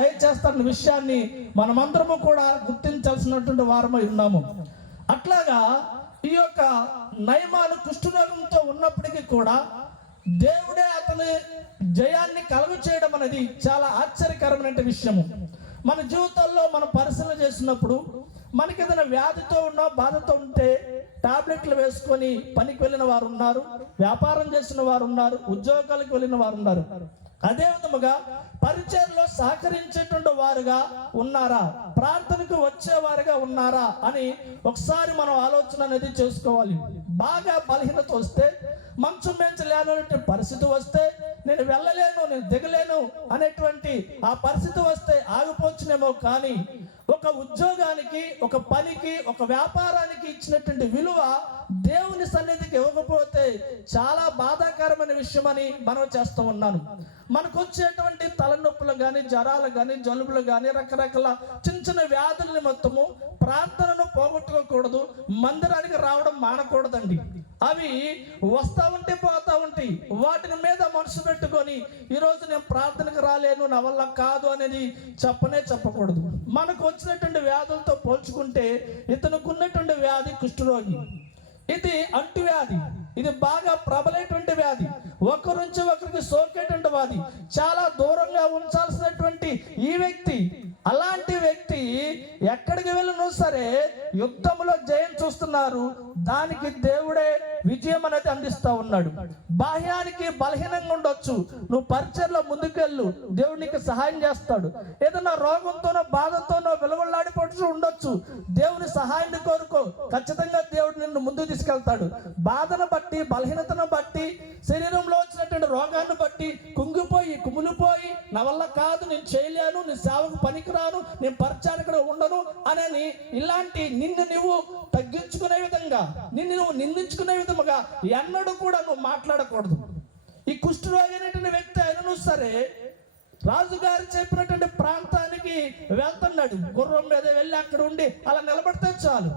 చేస్తున్న విషయాన్ని మనమందరము కూడా గుర్తించాల్సినటువంటి వారమై ఉన్నాము. అట్లాగా ఈ యొక్క నయమాను కుష్ఠరోగంతో ఉన్నప్పటికీ కూడా దేవుడే అతని జయాన్ని కలుగు చేయడం అనేది చాలా ఆశ్చర్యకరమైన విషయము. మన జీవితాల్లో మనం పరిశీలన చేసినప్పుడు మనకి ఏదైనా వ్యాధితో ఉన్నా బాధతో ఉంటే టాబ్లెట్లు వేసుకొని పనికి వెళ్ళిన వారు ఉన్నారు, వ్యాపారం చేసిన వారు ఉన్నారు, ఉద్యోగాలకు వెళ్ళిన వారు ఉన్నారు. అదే విధముగా పరిచర్లో సహకరించేటువంటి వారుగా ఉన్నారా, ప్రార్థనకు వచ్చేవారుగా ఉన్నారా అని ఒకసారి మనం ఆలోచన అనేది చేసుకోవాలి. బాగా బలహీనత వస్తే, మంచం మీద లేనటువంటి పరిస్థితి వస్తే, నేను వెళ్ళలేను, నేను దిగలేను అనేటువంటి ఆ పరిస్థితి వస్తే ఆగిపోవచ్చునేమో, కానీ ఒక ఉద్యోగానికి, ఒక పనికి, ఒక వ్యాపారానికి ఇచ్చినటువంటి విలువ దేవుని సన్నిధికి ఇవ్వకపోతే చాలా బాధాకరమైన విషయం అని మనం చేస్తూ ఉన్నాను. మనకు వచ్చేటువంటి తలనొప్పులు కానీ, జ్వరాలు కానీ, జలుబులు కానీ, రకరకాల చిన్న చిన్న వ్యాధుల నిమిత్తము ప్రార్థనను పోగొట్టుకోకూడదు, మందిరానికి రావడం మానకూడదండి. అవి వస్తూ ఉంటే పోతా ఉంటాయి. వాటిని మీద మనసు పెట్టుకొని ఈరోజు నేను ప్రార్థనకు రాలేను, నా వల్ల కాదు అనేది చెప్పకూడదు. మనకు వచ్చినటువంటి వ్యాధులతో పోల్చుకుంటే ఇతనికి ఉన్నటువంటి వ్యాధి కుష్ఠరోగి. ఇది అంటువ్యాధి, ఇది బాగా ప్రబలేటువంటి వ్యాధి, ఒకరి నుంచి ఒకరికి సోకేటువంటి వ్యాధి, చాలా దూరంగా ఉంచాల్సినటువంటి ఈ వ్యక్తి, అలాంటి వ్యక్తి ఎక్కడికి వెళ్ళను సరే యుద్ధంలో జయం చూస్తున్నారు. దానికి దేవుడే విజయం అనేది అందిస్తా ఉన్నాడు. బాహ్యానికి బలహీనంగా ఉండొచ్చు, నువ్వు పరిచర్లో ముందుకెళ్ళు, దేవుడు నీకు సహాయం చేస్తాడు. ఏదైనా రోగంతోనో బాధతోనో విలువలాడిపోతూ ఉండొచ్చు, దేవుని సహాయాన్ని కోరుకో, ఖచ్చితంగా దేవుడు నిన్ను ముందుకు తీసుకెళ్తాడు. బాధను బట్టి, బలహీనతను బట్టి, శరీరంలో వచ్చినటువంటి రోగాన్ని బట్టి కుంగిపోయి కుమిలిపోయి నా వల్ల కాదు, నేను చేయలేను, నీ సేవకు పనికిరాను, నేను పరిచారకుడు ఉండను అని ఇలాంటి నిన్ను నువ్వు తగ్గించుకునే విధంగా, నిన్ను నువ్వు నిందించుకునే విధముగా ఎన్నడూ కూడా నువ్వు మాట్లాడకూడదు. ఈ కుష్ఠరోగి అనేటువంటి వ్యక్తి అయినను సరే రాజుగారు చెప్పినటువంటి ప్రాంతానికి వెళ్తున్నాడు. గుర్రం మీద వెళ్ళి అక్కడ ఉండి అలా నిలబడితే చాలు,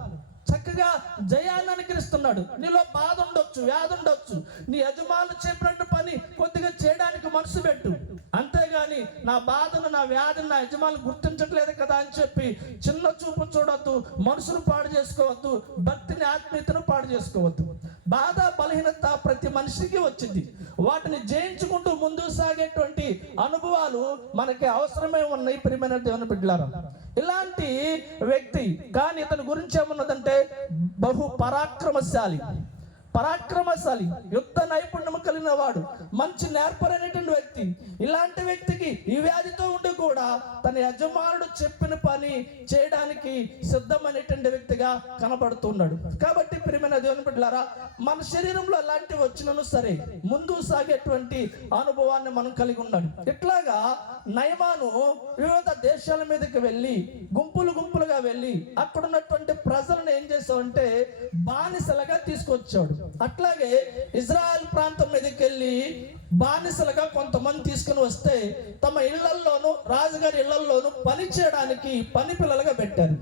చక్కగా జయాన్ని అనుకరిస్తున్నాడు. నీలో బాధ ఉండొచ్చు, వ్యాధి ఉండొచ్చు, నీ యజమానులు చెప్పినట్టు పని కొద్దిగా చేయడానికి మనసు పెట్టు. అంతేగాని నా బాధను, నా వ్యాధిని నా యజమానులు గుర్తించట్లేదు కదా అని చెప్పి చిన్న చూపు చూడొద్దు, మనసును పాడు చేసుకోవద్దు, భక్తిని, ఆత్మీయతను పాడు చేసుకోవద్దు. బాధ, బలహీనత ప్రతి మనిషికి వచ్చింది. వాటిని జయించుకుంటూ ముందుకు సాగేటువంటి అనుభవాలు మనకి అవసరమే ఉన్నాయి ప్రియమైన దేవుని బిడ్డలారా. ఇలాంటి వ్యక్తి కానీ ఇతని గురించి ఏమన్నదంటే బహు పరాక్రమశాలి, యుద్ధ నైపుణ్యం కలిగిన వాడు, మంచి నేర్పరైనటువంటి వ్యక్తి. ఇలాంటి వ్యక్తికి ఈ వ్యాధితో ఉండి కూడా తన యజమానుడు చెప్పిన పని చేయడానికి సిద్ధమైనటువంటి వ్యక్తిగా కనబడుతున్నాడు. కాబట్టి ప్రియమైన దేవుని బిడ్డలారా, మన శరీరంలో అలాంటివి వచ్చినను సరే ముందు సాగేటువంటి అనుభవాన్ని మనం కలిగి ఉన్నాడు. ఇట్లాగా నయమాను వివిధ దేశాల మీదకి వెళ్ళి గుంపులుగా వెళ్ళి అక్కడ ఉన్నటువంటి ప్రజలను ఏం చేశాడంటే బానిసలుగా తీసుకొచ్చాడు. అట్లాగే ఇజ్రాయెల్ ప్రాంతం మీదకి వెళ్ళి బానిసలుగా కొంతమంది తీసుకుని వస్తే తమ ఇళ్లల్లోనూ, రాజుగారి ఇళ్లల్లోనూ పని చేయడానికి పని పిల్లలుగా పెట్టారు.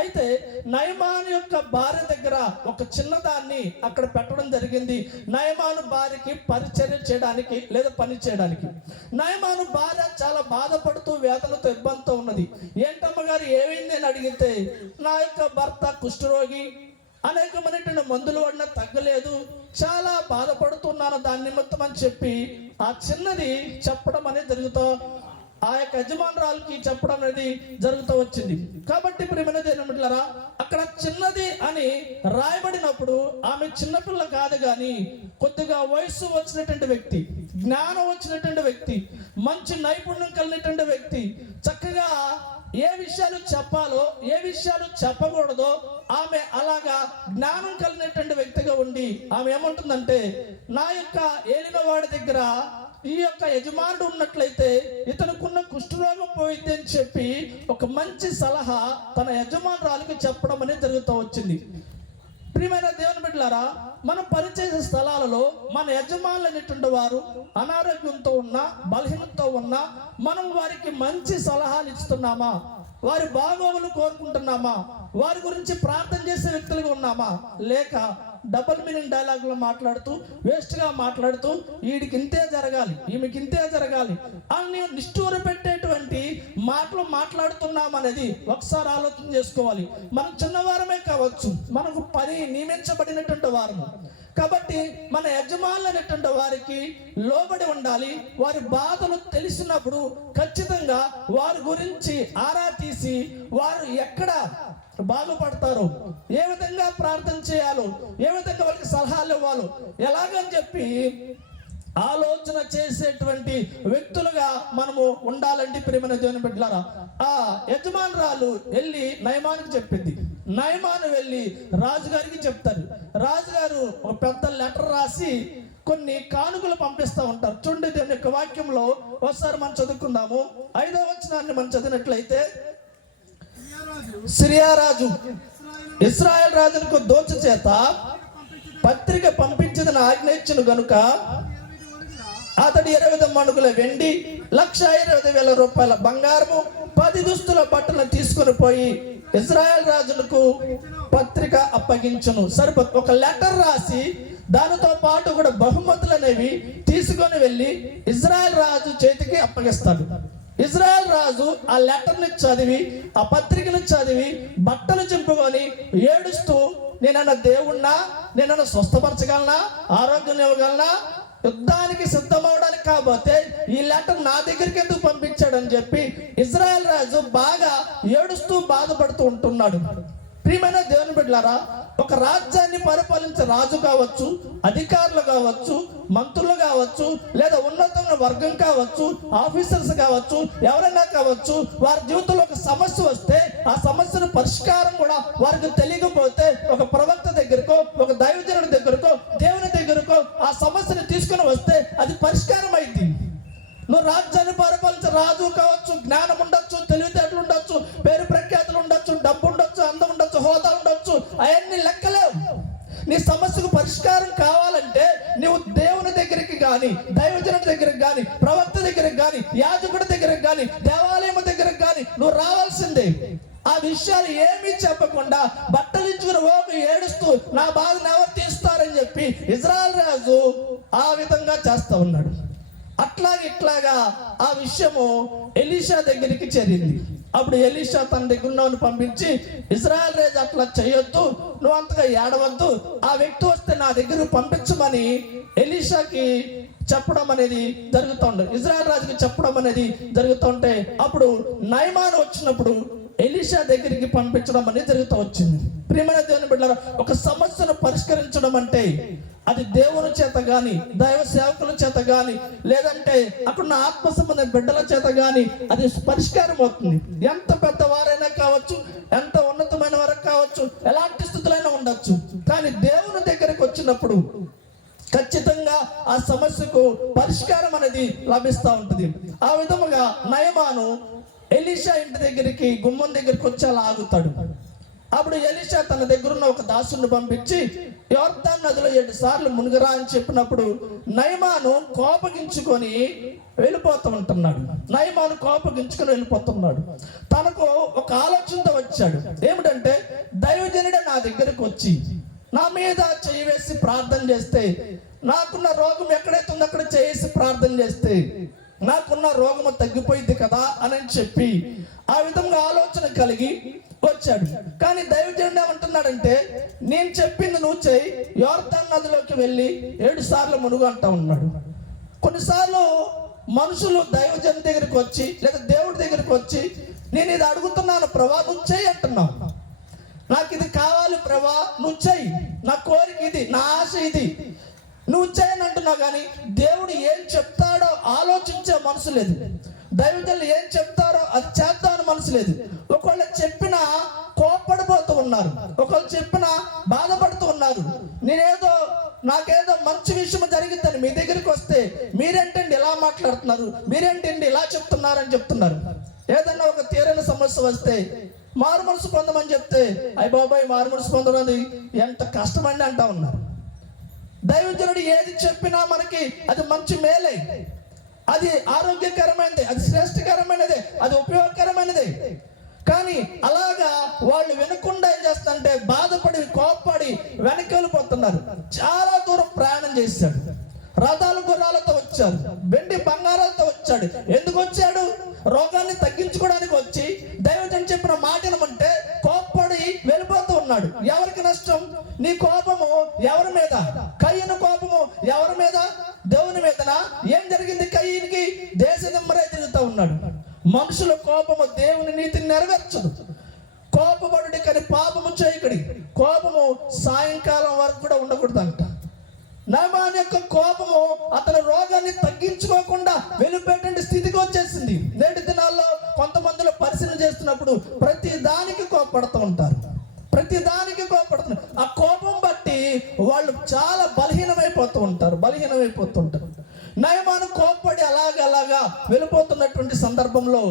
అయితే నయమాను యొక్క భార్య దగ్గర ఒక చిన్నదాన్ని అక్కడ పెట్టడం జరిగింది. నయమాను భార్యకి పరిచర్య చేయడానికి లేదా పని చేయడానికి. నయమాను భార్య చాలా బాధపడుతూ వేదనతో ఇబ్బందితో ఉన్నది. ఏంటమ్మ గారు ఏమైంది అని అడిగితే, నా యొక్క భర్త కుష్ఠరోగి, అనేకమైనటువంటి మందులు వాడినా తగ్గలేదు, చాలా బాధపడుతున్నాను దాని నిమిత్తం అని చెప్పి ఆ చిన్నది చెప్పడం అనేది జరుగుతూ, ఆ యొక్క యజమానురాలకి చెప్పడం అనేది జరుగుతూ వచ్చింది. కాబట్టి ప్రియమైన దేవుని బిడ్డలారా, అక్కడ చిన్నది అని రాయబడినప్పుడు ఆమె చిన్నపిల్ల కాదు, కానీ కొద్దిగా వయసు వచ్చినటువంటి వ్యక్తి, జ్ఞానం వచ్చినటువంటి వ్యక్తి, మంచి నైపుణ్యం కలిగినటువంటి వ్యక్తి, చక్కగా ఏ విషయాలు చెప్పాలో ఏ విషయాలు చెప్పకూడదో ఆమె అలాగా జ్ఞానం కలిగినటువంటి వ్యక్తిగా ఉండి ఆమె ఏమంటుందంటే, నా యొక్క ఏలిన వాడి దగ్గర ఈ యొక్క యజమానుడు ఉన్నట్లయితే ఇతనుకున్న కుష్ఠరోగం పోయింది అని చెప్పి ఒక మంచి సలహా తన యజమానురాలికి చెప్పడం అనేది జరుగుతూ వచ్చింది. ప్రియమైన దేవుని బిడ్డలారా, మనం పనిచేసే స్థలాలలో మన యజమానులు అనేటువంటి వారు అనారోగ్యంతో ఉన్నా, బలహీనతతో ఉన్నా మనం వారికి మంచి సలహాలు ఇస్తున్నామా, వారి బాగోగులు కోరుకుంటున్నామా, వారి గురించి ప్రార్థన చేసే వ్యక్తులుగా ఉన్నామా, లేక డబుల్ మీనింగ్ డైలాగులు మాట్లాడుతూ, వేస్ట్గా మాట్లాడుతూ, వీడికి ఇంతే జరగాలి, ఈమెకి ఇంతే జరగాలి అని నిష్ఠూర పెట్టేటువంటి రకమైనటువంటి మాటలు మాట్లాడుతున్నాం అనేది ఒకసారి ఆలోచన చేసుకోవాలి. మనం చిన్నవారమే కావచ్చు, మనకు పని నియమించబడినటువంటి వారము కాబట్టి మన యజమానులు అనేటువంటి వారికి లోబడి ఉండాలి. వారి బాధలు తెలిసినప్పుడు ఖచ్చితంగా వారి గురించి ఆరా తీసి వారు ఎక్కడ బాగుపడతారు, ఏ విధంగా ప్రార్థన చేయాలో, ఏ విధంగా వాళ్ళకి సలహాలు ఇవ్వాలో ఎలాగని చెప్పి ఆలోచన చేసేటువంటి వ్యక్తులుగా మనము ఉండాలంటే ప్రియమైన దేవుని బిడ్డలారా, ఆ యజమానురాలు వెళ్ళి నయమానికి చెప్పింది. నయమాను వెళ్ళి రాజుగారికి చెప్తారు. రాజుగారు ఒక పెద్ద లెటర్ రాసి కొన్ని కానుకలు పంపిస్తూ ఉంటారు. చూడండి, దేవుని యొక్క వాక్యంలో ఒకసారి మనం చదువుకుందాము. 5వ వచనాన్ని మనం చదివినట్లయితే, సిరియా రాజు ఇశ్రాయేల్ రాజులకు దోచు చేత పత్రిక పంపించదని ఆజ్ఞ ఇచ్చెను గనుక అతడు 20 మణుగుల వెండి, 1,20,000 రూపాయల బంగారము, 10 దుస్తుల బట్టలు తీసుకుని పోయి ఇశ్రాయేల్ రాజులకు పత్రిక అప్పగించును. సరిపోతుంది. ఒక లెటర్ రాసి దానితో పాటు కూడా బహుమతులు అనేవి తీసుకొని వెళ్ళి ఇజ్రాయెల్ రాజు చేతికి అప్పగిస్తాడు. ఇజ్రాయెల్ రాజు ఆ లెటర్ని చదివి, ఆ పత్రికను చదివి, బట్టలు చింపుకొని ఏడుస్తూ, నేనన్నా దేవుణ్ణా, నేనన్నా స్వస్థపరచగలనా, ఆరోగ్యం ఇవ్వగలనా, యుద్ధానికి సిద్ధమవడానికి కాకపోతే ఈ లెటర్ నా దగ్గరికి ఎందుకు పంపించాడని చెప్పి ఇజ్రాయెల్ రాజు బాగా ఏడుస్తూ బాధపడుతూ ఉంటున్నాడు. ప్రియమైన దేవుని బిడ్డలారా, ఒక రాజ్యాన్ని పరిపాలించే రాజు కావచ్చు, అధికారులు కావచ్చు, మంత్రులు కావచ్చు, లేదా ఉన్నతమైన వర్గం కావచ్చు, ఆఫీసర్స్ కావచ్చు, ఎవరైనా కావచ్చు, వారి జీవితంలో ఒక సమస్య వస్తే ఆ సమస్యను పరిష్కారం కూడా వారికి తెలియకపోతే ఒక ప్రవక్త దగ్గరకో, ఒక దైవజనుడి దగ్గరకో, దేవుని దగ్గరకో ఆ సమస్యను తీసుకుని వస్తే అది పరిష్కారం అయింది. నువ్వు రాజ్యాన్ని పరిపాలించే రాజు కావచ్చు, జ్ఞానం ఉండొచ్చు, తెలివితేటలు ఉండొచ్చు, పేరు ప్రఖ్యాతులు ఉండొచ్చు, డబ్బు ఉండొచ్చు, అందం ఉండొచ్చు, హోదా ఉండొచ్చు, అవన్నీ లెక్కలేవు. నీ సమస్యకు పరిష్కారం కావాలంటే నువ్వు దేవుని దగ్గరికి కానీ, దైవజనుడి దగ్గరికి కానీ, ప్రవక్త దగ్గరికి కానీ, యాజకుడి దగ్గరికి కానీ, దేవాలయం దగ్గరికి కానీ నువ్వు రావాల్సిందే. ఆ విషయాలు ఏమీ చెప్పకుండా బట్టలించుకుని ఓపి ఏడుస్తూ నా బాధను ఎవరు తీస్తారని చెప్పి ఇజ్రాయెల్ రాజు ఆ విధంగా చేస్తా ఉన్నాడు. ఇట్లాగా ఆ విషయము ఎలీషా దగ్గరికి చేరింది. అప్పుడు ఎలీషా తన దగ్గర ఉన్నవాడిని పంపించి, ఇజ్రాయెల్ రాజు అట్లా చేయొద్దు, నువ్వు అంతగా ఏడవద్దు, ఆ వ్యక్తి వస్తే నా దగ్గరకు పంపించమని ఎలీషాకి చెప్పడం అనేది జరుగుతుండే, ఇజ్రాయెల్ రాజుకి చెప్పడం అనేది జరుగుతుంటే, అప్పుడు నయమాను వచ్చినప్పుడు ఎలీషా దగ్గరికి పంపించడం అనేది జరుగుతూ వచ్చింది. ప్రియమైన దేవుని బిడ్డలారా, ఒక సమస్యను పరిష్కరించడం అంటే అది దేవుని చేత గాని, దైవ సేవకుల చేత గాని, లేదంటే అక్కడున్న ఆత్మ సంబంధ బిడ్డల చేత గాని అది పరిష్కారం అవుతుంది. ఎంత పెద్దవారైనా కావచ్చు, ఎంత ఉన్నతమైన వారు కావచ్చు, ఎలాంటి స్థితులైనా ఉండొచ్చు, కానీ దేవుని దగ్గరికి వచ్చినప్పుడు ఖచ్చితంగా ఆ సమస్యకు పరిష్కారం అనేది లభిస్తూ ఉంటుంది. ఆ విధముగా నయమాను ఎలీషా ఇంటి దగ్గరికి, గుమ్మం దగ్గరికి వచ్చి అలా ఆగుతాడు. అప్పుడు ఎలీషా తన దగ్గర ఉన్న ఒక దాసుని పంపించి యోర్దాను నదిలో 7 సార్లు మునుగురా అని చెప్పినప్పుడు నయమాను కోపగించుకొని వెళ్ళిపోతుంటున్నాడు. తనకు ఒక ఆలోచనతో వచ్చాడు. ఏమిటంటే, దైవజనుడు నా దగ్గరకు వచ్చి నా మీద చేయి వేసి ప్రార్థన చేస్తే, నాకున్న రోగం ఎక్కడైతే ఉందో అక్కడ చేసి ప్రార్థన చేస్తే నాకున్న రోగము తగ్గిపోయింది కదా అని చెప్పి ఆ విధంగా ఆలోచన కలిగి వచ్చాడు. కానీ దైవజనుడు ఏమంటున్నాడంటే, నేను చెప్పింది నువ్వు చేయి, యోర్దాను నదిలోకి వెళ్ళి 7 సార్లు మునుగు అంటా ఉన్నాడు. కొన్నిసార్లు మనుషులు దైవజనుడి దగ్గరికి వచ్చి లేదా దేవుడి దగ్గరికి వచ్చి, నేను ఇది అడుగుతున్నాను ప్రభా, నువ్వు చేయి అంటున్నావు, నాకు ఇది కావాలి ప్రభా, నువ్వు చేయి, నా కోరిక ఇది, నా ఆశ ఇది, నువ్వు చేయని అంటున్నావు. కానీ దేవుడు ఏం చెప్తాడో ఆలోచించే మనసు లేదు, దైవజనులు ఏం చెప్తారో అది చేద్దామని మనసు లేదు. ఒకళ్ళు చెప్పినా కోపడిపోతూ ఉన్నారు, ఒకళ్ళు చెప్పినా బాధపడుతూ ఉన్నారు. నాకేదో మంచి విషయం జరిగిద్దని మీ దగ్గరికి వస్తే మీరేంటండి ఇలా మాట్లాడుతున్నారు, మీరేంటండి ఇలా చెప్తున్నారు అని చెప్తున్నారు. ఏదన్నా ఒక తీరని సమస్య వస్తే మారు మనసు పొందమని చెప్తే, అయ్య బాబాయ్ మారు మనసు పొందడం ఎంత కష్టమండి అంటా ఉన్నారు. దైవజనుడు ఏది చెప్పినా మనకి అది మంచి మేలే, అది ఆరోగ్యకరమైనది, అది శ్రేష్టకరమైనదే, అది ఉపయోగకరమైనదే. కానీ అలాగా వాళ్ళు వినకుండా ఏం చేస్తారంటే బాధపడి కోప్పడి వెనక్కి వెళ్ళిపోతున్నారు. చాలా దూరం ప్రయాణం చేశాడు, రథాలు గుర్రాలతో వచ్చాడు, వెండి బంగారాలతో వచ్చాడు. ఎందుకు వచ్చాడు? రోగాన్ని తగ్గించుకోవడానికి వచ్చి దైవజనుడు చెప్పిన మాటనమంటే కోప్పడి వెళ్ళిపోతూ ఉన్నాడు. ఎవరికి నష్టం? నీ కోపము ఎవరి మీద? కయ్యను కోపము ఎవరి మీద? దేవుని మీదనా? ఏం జరిగింది కయ్యనికి? దేశదిమ్మరే తిరుగుతూ ఉన్నాడు. మనుషుల కోపము దేవుని నీతిని నెరవేర్చదు. కోపపడుడి కానీ పాపము చేయకడి. కోపము సాయంకాలం వరకు కూడా ఉండకూడదంట. నయమాను యొక్క కోపము అతని రోగాన్ని తగ్గించుకోకుండా వెలుపెట్టే స్థితికి వచ్చేసింది. నేటి దినాల్లో కొంతమందిలో పరిశీలన చేస్తున్నప్పుడు ప్రతి దానికి కోపడుతూ ఉంటారు. ప్రతి దానికి కోపడుతున్నారు. ఆ కోపం బట్టి వాళ్ళు చాలా బలహీనమైపోతూ ఉంటారు. నయమాను కోప్పడి అలాగా వెళ్ళిపోతున్నటువంటి సందర్భంలో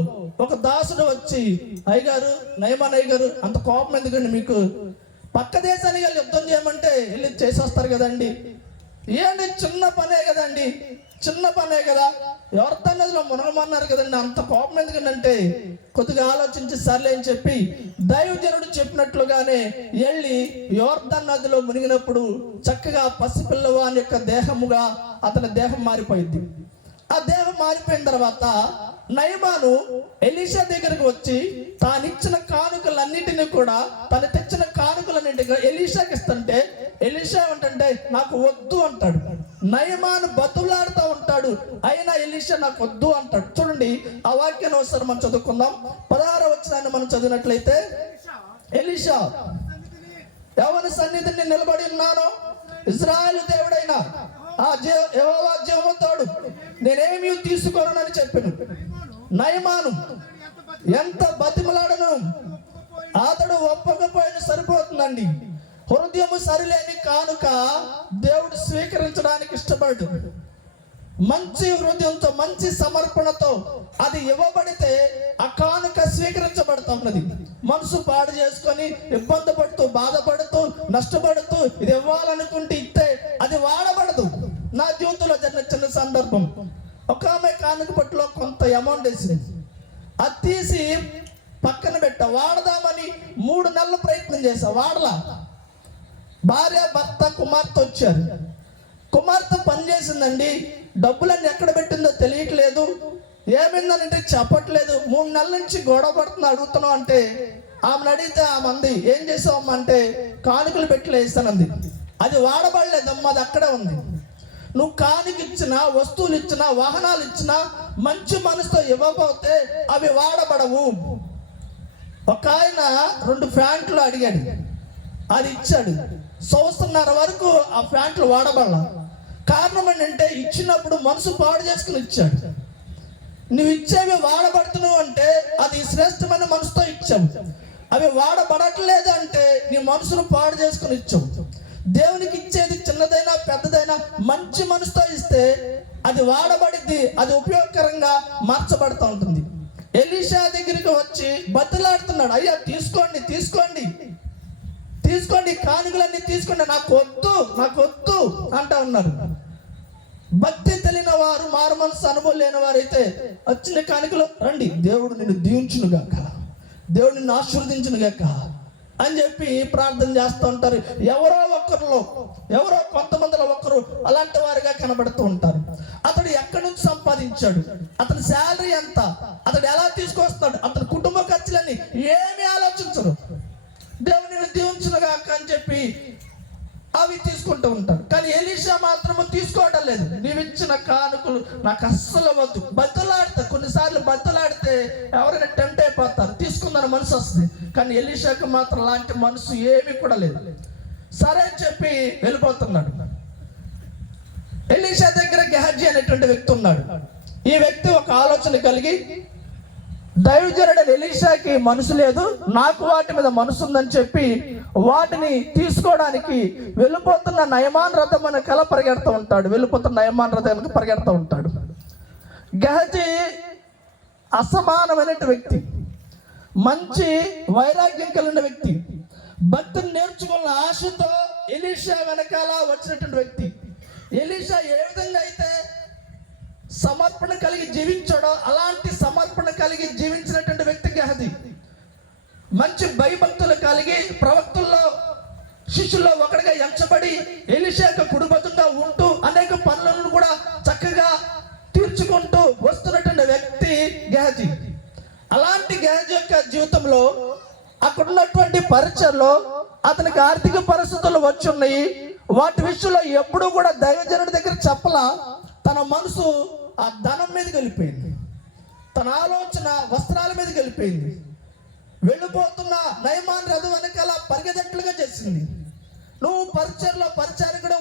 ఒక దాసుడు వచ్చి, అయ్యగారు, నయమాన్ అయ్యగారు, అంత కోపం ఎందుకండి మీకు? పక్క దేశానికి వెళ్ళి యుద్ధం చేయమంటే వెళ్ళి చేసేస్తారు కదండి. ఏంటి చిన్న పనే కదా, యోర్దాను నదిలో మునగమన్నారు కదండి, అంత కోపం ఎందుకంటే కొద్దిగా ఆలోచించి సర్లే అని చెప్పి దైవజనుడు చెప్పినట్లుగానే వెళ్ళి యోర్దాను నదిలో మునిగినప్పుడు చక్కగా పసిపిల్లవాని యొక్క దేహముగా అతని దేహం మారిపోయింది. ఆ దేహం మారిపోయిన తర్వాత నయమాను ఎలీషా దగ్గరకు వచ్చి తానిచ్చిన కానుకలన్నిటినీ కూడా, తను తెచ్చిన కానుకలన్నింటినీ ఎలీషాకి ఇస్తుంటే ఎలీషా ఏమంటే నాకు వద్దు అంటాడు. నయమాను బతులాడుతూ ఉంటాడు, అయినా ఎలీషా నాకు వద్దు అంటాడు. చూడండి ఆ వాక్యాన్ని ఒకసారి మనం చదువుకుందాం. 16వ వచనాన్ని మనం చదివినట్లయితే, ఎలీషా ఎవరి సన్నిధిని నిలబడి ఉన్నానో ఇశ్రాయేలు దేవుడైన ఆ యెహోవా జీవముతోడు నేనేమీ తీసుకోనని చెప్పాను. నయమాను ఎంత బతిమలాడను, అతడు ఒప్పకపోయిన సరిపోతుందండి. హృదయము సరిలేని కానుక దేవుడు స్వీకరించడానికి ఇష్టపడు. మంచి హృదయంతో, మంచి సమర్పణతో అది ఇవ్వబడితే ఆ కానుక స్వీకరించబడుతున్నది. మనసు పాడు చేసుకొని ఇబ్బంది పడుతూ, బాధపడుతూ, నష్టపడుతూ ఇది ఇవ్వాలనుకుంటే ఇస్తే అది వాడబడదు. నా జీవితంలో జరిగిన చిన్న సందర్భం, ఒక ఆమె కానుక పట్టులో కొంత అమౌంట్ వేసింది. అది తీసి పక్కన పెట్ట వాడదామని 3 నెలలు ప్రయత్నం చేశా, వాడలా. భార్య, భర్త, కుమార్తె వచ్చారు. కుమార్తె పని చేసిందండి, డబ్బులన్నీ ఎక్కడ పెట్టిందో తెలియట్లేదు. ఏమైందనంటే చెప్పట్లేదు. 3 నెలల నుంచి గొడవ పడుతున్నా, అడుగుతున్నావు అంటే ఆమెను అడిగితే ఆమె అంది, ఏం చేసావమ్మా అంటే కానుకలు పెట్టి వేస్తానంది. అది వాడబడలేదమ్మా, అది అక్కడే ఉంది. నువ్వు కానుక ఇచ్చినా, వస్తువులు ఇచ్చినా, వాహనాలు ఇచ్చినా మంచి మనసుతో ఇవ్వకపోతే అవి వాడబడవు. ఒక ఆయన 2 ప్యాంట్లు అడిగాడు, అది ఇచ్చాడు. 1.5 సంవత్సరం వరకు ఆ ప్యాంట్లు వాడబడాల. కారణం ఏంటంటే ఇచ్చినప్పుడు మనసు పాడు చేసుకుని ఇచ్చాడు. నువ్వు ఇచ్చేవి వాడబడుతున్నావు అంటే అది శ్రేష్టమైన మనసుతో ఇచ్చావు. అవి వాడబడట్లేదు అంటే నీ మనసును పాడు చేసుకుని ఇచ్చావు. దేవునికి ఇచ్చేది చిన్నదైనా పెద్దదైనా మంచి మనసుతో ఇస్తే అది వాడబడిద్ది, అది ఉపయోగకరంగా మార్చబడుతూ ఉంటుంది. ఎలీషా దగ్గరికి వచ్చి బతిలాడుతున్నాడు, అయ్యా తీసుకోండి కానుకలన్నీ తీసుకోండి, నాకు వద్దు అంటా ఉన్నారు. భక్తి తెలియని వారు, మారు మనసు అనుభవం లేని వారైతే వచ్చిన కానుకలు రండి, దేవుడు నిన్ను దీవించును గాక, దేవుడు నిన్ను ఆశీర్వదించును గాక అని చెప్పి ప్రార్థన చేస్తూ ఉంటారు. ఎవరో కొంతమందిలో ఒకరు అలాంటి వారిగా కనబడుతూ ఉంటారు. అతడు ఎక్కడి నుంచి సంపాదించాడు, అతని శాలరీ ఎంత, అతడు ఎలా తీసుకొస్తాడు, అతని కుటుంబ ఖర్చులన్నీ ఏమీ ఆలోచించరు. దేవుని దీవించునుగాక అని చెప్పి అవి తీసుకుంటూ ఉంటారు. కానీ ఎలీషా మాత్రము తీసుకోవడం లేదు. నీవిచ్చిన కానుకలు నాకు అస్సలు వద్దు. కొన్నిసార్లు బద్దలాడితే ఎవరైనా టెంప్ట్ అయిపోతారు, తీసుకుందని మనసు వస్తుంది. కానీ ఎలీషాకు మాత్రం అలాంటి మనసు ఏమీ కూడా లేదు. సరే అని చెప్పి వెళ్ళిపోతున్నాడు. ఎలీషా దగ్గర గెహజీ అనేటువంటి వ్యక్తి ఉన్నాడు. ఈ వ్యక్తి ఒక ఆలోచన కలిగి, దైవజనుడు ఎలీషాకి మనసు లేదు, నాకు వాటి మీద మనసు ఉందని చెప్పి వాటిని తీసుకోవడానికి వెళ్ళిపోతున్న నయమాన్ రథం వెనకాల పరిగెడుతూ ఉంటాడు. గెహజీ అసమానమైన వ్యక్తి, మంచి వైరాగ్యం కలిగిన వ్యక్తి, భక్తిని నేర్చుకున్న ఆశతో ఎలీషా వెనకాల వచ్చినటువంటి వ్యక్తి. ఎలీషా ఏ విధంగా అయితే సమర్పణ కలిగి జీవించాడో అలాంటి సమర్పణ కలిగి జీవించినటువంటి వ్యక్తి గెహజీ. మంచి భయభక్తులు కలిగి ప్రవక్తల్లో, శిష్యుల్లో ఒకటిగా ఎంచబడి ఎలీషాకు కుడిపతుగా ఉంటూ అనేక పనులను కూడా చక్కగా తీర్చుకుంటూ వస్తున్నటువంటి వ్యక్తి గెహజీ. అలాంటి గెహజీ యొక్క జీవితంలో అక్కడ ఉన్నటువంటి పరిచయలో అతనికి ఆర్థిక పరిస్థితులు వచ్చి ఉన్నాయి. వాటి విషయంలో ఎప్పుడూ కూడా దైవజనుడి దగ్గర చెప్పలా. తన మనసు ఆ ధనం మీదకి వెళ్ళిపోయింది, తన ఆలోచన వస్త్రాల మీదకి వెళ్ళిపోయింది. వెళ్ళిపోతున్న నయమాన్ రథం వెనకాల పరిగెత్తట్లుగా చేసింది. నువ్వు పరిచయలో పరిచారికుడు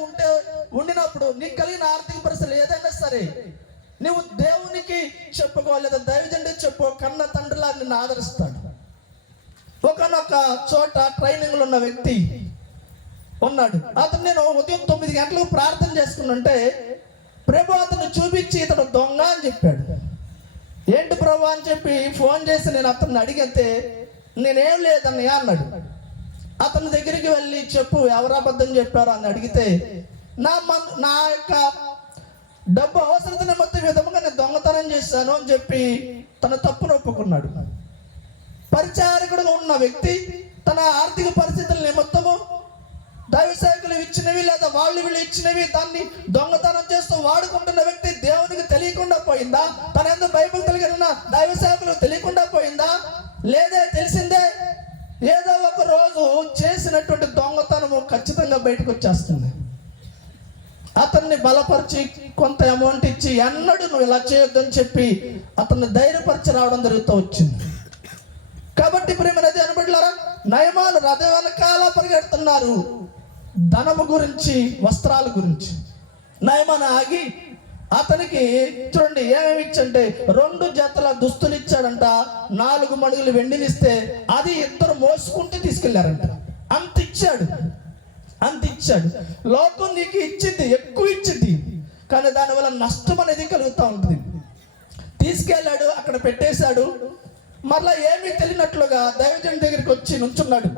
ఉండినప్పుడు నీకు కలిగిన ఆర్థిక పరిస్థితులు ఏదైనా సరే నువ్వు దేవునికి చెప్పుకో, లేదా దైవజనుడికి చెప్పు, కన్న తండ్రిలా నిన్ను ఆదరిస్తాడు. ఒకనొక చోట ట్రైనింగ్లో ఉన్న వ్యక్తి ఉన్నాడు. అతను నేను ఉదయం 9 గంటలకు ప్రార్థన చేసుకున్నంటే ప్రభు అతను చూపించి ఇతను దొంగ అని చెప్పాడు. ఏంటి ప్రభు అని చెప్పి ఫోన్ చేసి నేను అతన్ని అడిగితే నేనేం లేదన్నయ్య అన్నాడు. అతని దగ్గరికి వెళ్ళి చెప్పు ఎవరు అబద్ధం చెప్పారు అని అడిగితే నా యొక్క డబ్బు అవసరత నిమిత్తం విధముగా నేను దొంగతనం చేశాను అని చెప్పి తన తప్పును ఒప్పుకున్నాడు. పరిచారకుడుగా ఉన్న వ్యక్తి తన ఆర్థిక పరిస్థితుల నిమిత్తము దైవ సేవకులు ఇచ్చినవి లేదా వాళ్ళు వీళ్ళు ఇచ్చినవి దాన్ని దొంగతనం చేస్తూ వాడుకుంటున్న వ్యక్తి దేవునికి తెలియకుండా పోయిందా? తన ఎందుకు బైబిల్ కలిగిన దైవ సేవకులు తెలియకుండా పోయిందా? లేదే తెలిసిందే. ఏదో ఒక రోజు చేసినటువంటి దొంగతనము ఖచ్చితంగా బయటకు వచ్చేస్తుంది. అతన్ని బలపరిచి కొంత అమౌంట్ ఇచ్చి ఎన్నడూ నువ్వు ఇలా చేయొద్దని చెప్పి అతన్ని ధైర్యపరిచి రావడం జరుగుతూ వచ్చింది. కాబట్టి ప్రేమనది అనబడ్లారా, నయమాను రథ వెనకాల పరిగెడుతున్నారు ధనము గురించి, వస్త్రాల గురించి. నయమాను ఆగి అతనికి చూడండి ఏమేమి ఇచ్చంటే 2 జతల దుస్తులు ఇచ్చాడంట. 4 మణుగులు వెండినిస్తే అది ఇద్దరు మోసుకుంటూ తీసుకెళ్లారంట. అంత ఇచ్చాడు. లోకం నీకు ఇచ్చింది, ఎక్కువ ఇచ్చింది, కానీ దానివల్ల నష్టం అనేది కలుగుతూ ఉంటుంది. తీసుకెళ్ళాడు, అక్కడ పెట్టేశాడు. మరలా ఏమీ తెలియనట్లుగా దైవజనుడి దగ్గరికి వచ్చి నుంచున్నాడు.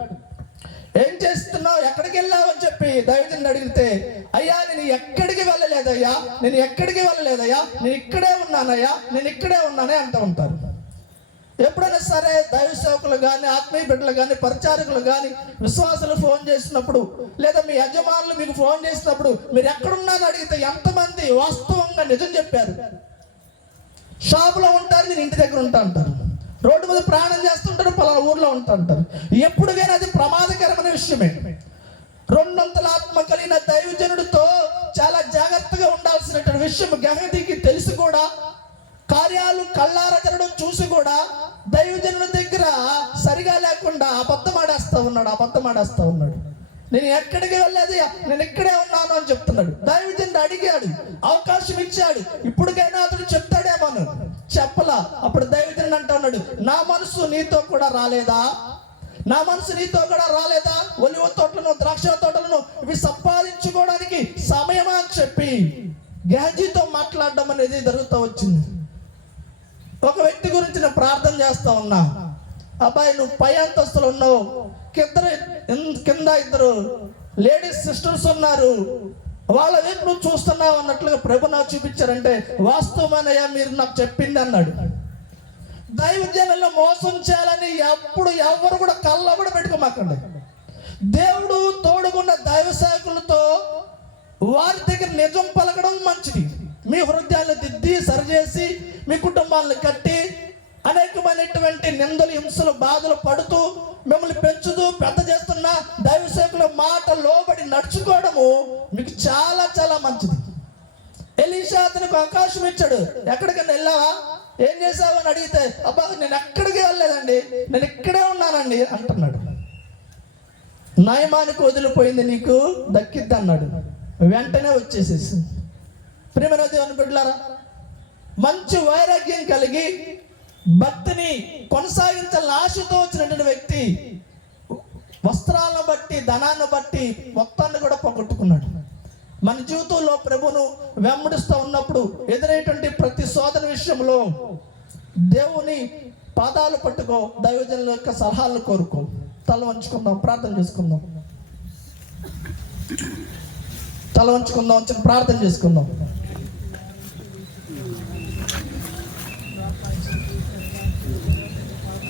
ఏం చేస్తున్నావు, ఎక్కడికి వెళ్ళావు అని చెప్పి దైవజనుడిని అడిగితే, అయ్యా నేను ఎక్కడికి వెళ్ళలేదయ్యా, నేను ఇక్కడే ఉన్నానే అంటూ ఉంటారు. ఎప్పుడైనా సరే దైవ సేవకులు కానీ, ఆత్మీయ బిడ్డలు కానీ, పరిచారకులు కానీ, విశ్వాసులు ఫోన్ చేసినప్పుడు లేదా మీ యజమానులు మీకు ఫోన్ చేసినప్పుడు మీరు ఎక్కడున్నారని అడిగితే ఎంతమంది వాస్తవంగా నిజం చెప్పారు? షాపులో ఉంటారు, నేను ఇంటి దగ్గర ఉంటా అంటారు. రోడ్డు మీద ప్రయాణం చేస్తుంటారు, పలానా ఊర్లో ఉంటా అంటారు. ఎప్పుడు కానీ అది ప్రమాదకరమైన విషయమే. 200 ఆత్మ కలిగిన దైవజనుడితో చాలా జాగ్రత్తగా ఉండాల్సినటువంటి విషయం గెహజీకి తెలిసి కూడా, కార్యాలు కళ్ళారా జరగడం చూసి కూడా దైవజనుడి దగ్గర సరిగా లేకుండా అబద్ధం ఆడేస్తా ఉన్నాడు. నేను ఎక్కడికి వెళ్ళలేదు, నేను ఇక్కడే ఉన్నాను అని చెప్తున్నాడు. దైవజనుడు అడిగాడు, అవకాశం ఇచ్చాడు, ఇప్పటికైనా అతడు చెప్తాడేమో, చెప్పలా. అప్పుడు దైవజనుడు అంటా ఉన్నాడు, నా మనసు నీతో కూడా రాలేదా? ఒలివ తోటలను, ద్రాక్ష తోటలను ఇవి సంపాదించుకోవడానికి సమయమా అని చెప్పి గెహజీతో మాట్లాడడం అనేది జరుగుతూ వచ్చింది. ఒక వ్యక్తి గురించి నేను ప్రార్థన చేస్తా ఉన్నా. అబ్బాయి నువ్వు పై అంతస్తులు ఉన్నావు, కింద 2 లేడీస్ సిస్టర్స్ ఉన్నారు, వాళ్ళ వైపు నువ్వు చూస్తున్నావు అన్నట్లుగా ప్రభు నాకు చూపించారంటే వాస్తవమేనయ్యా మీరు నాకు చెప్పింది అన్నాడు. దైవజనులను మోసం చేయాలని ఎవరు కూడా కళ్ళలో కూడా పెట్టుకోమాకండి. దేవుడు తోడుగున్న దైవ సేవకులతో వారి దగ్గర నిజం పలకడం మంచిది. మీ హృదయాలను దిద్ది సరిచేసి మీ కుటుంబాలను కట్టి అనేకమైనటువంటి నిందలు, హింసలు, బాధలు పడుతూ మిమ్మల్ని పెంచుతూ పెద్ద చేస్తున్న దైవ సేవకుల మాట లోబడి నడుచుకోవడము మీకు చాలా చాలా మంచిది. ఎలీషా అతనికి అవకాశం ఇచ్చాడు. ఎక్కడికైనా వెళ్ళావా, ఏం చేసావు అని అడిగితే, అబ్బా నేను ఎక్కడికి వెళ్ళలేదండి, నేను ఇక్కడే ఉన్నానండి అంటున్నాడు. నయమానికి వదిలిపోయింది నీకు దక్కిద్ది అన్నాడు. వెంటనే వచ్చేసేసి ప్రియమైన దేవుని బిడ్డలారా, మంచి వైరాగ్యం కలిగి భక్తిని కొనసాగించాలని ఆశతో వచ్చినటువంటి వ్యక్తి వస్త్రాలను బట్టి, ధనాన్ని బట్టి మొత్తాన్ని కూడా పోగొట్టుకున్నాడు. మన జీవితంలో ప్రభును వెంబడిస్తూ ఉన్నప్పుడు ఎదురైనటువంటి ప్రతి శోధన విషయంలో దేవుని పాదాలు పట్టుకో, దైవజనుల యొక్క సలహాలను కోరుకో. తల వంచుకుందాం, ప్రార్థన చేసుకుందాం. ప్రార్థన చేసుకుందాం.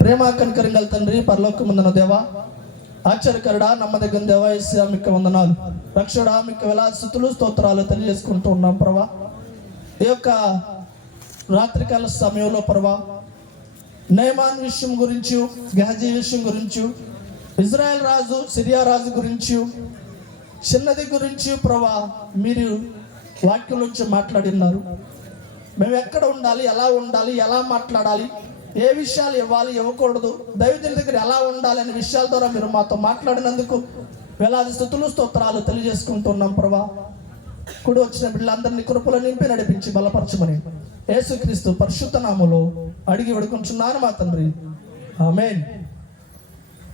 ప్రేమ కనికరం గల తండ్రి, పరలోకమందున్న దేవా, ఆశ్చర్యకరుడా, నమ్మదగిన దేవా, యేసయ్యా మీకు వందనాలు. రక్షకుడా మీకు వేలాస్తుతులు, స్తోత్రాలు తెలియజేసుకుంటూ ఉన్నాం ప్రభా. ఈ యొక్క రాత్రికాల సమయంలో ప్రభా నయమాన్ విషయం గురించి, గెహజీ విషయం గురించి, ఇజ్రాయెల్ రాజు సిరియా రాజు గురించి, చిన్నది గురించి ప్రభా మీరు వాక్యం నుంచి మాట్లాడినారు. మేము ఎక్కడ ఉండాలి, ఎలా మాట్లాడాలి, ఏ విషయాలు ఇవ్వాలి, ఇవ్వకూడదు, దైవజనుల దగ్గర ఎలా ఉండాలి అనే విషయాల ద్వారా మీరు మాతో మాట్లాడినందుకు వేలాది స్తుతులు స్తోత్రాలు తెలియజేసుకుంటున్నాం ప్రభా. కూడి వచ్చిన బిడ్డలందరినీ కృపలో నింపి నడిపించి బలపరచమని యేసుక్రీస్తు పరిశుద్ధ నామములో అడిగి వేడుకుంటున్నాను మా తండ్రి, ఆమేన్.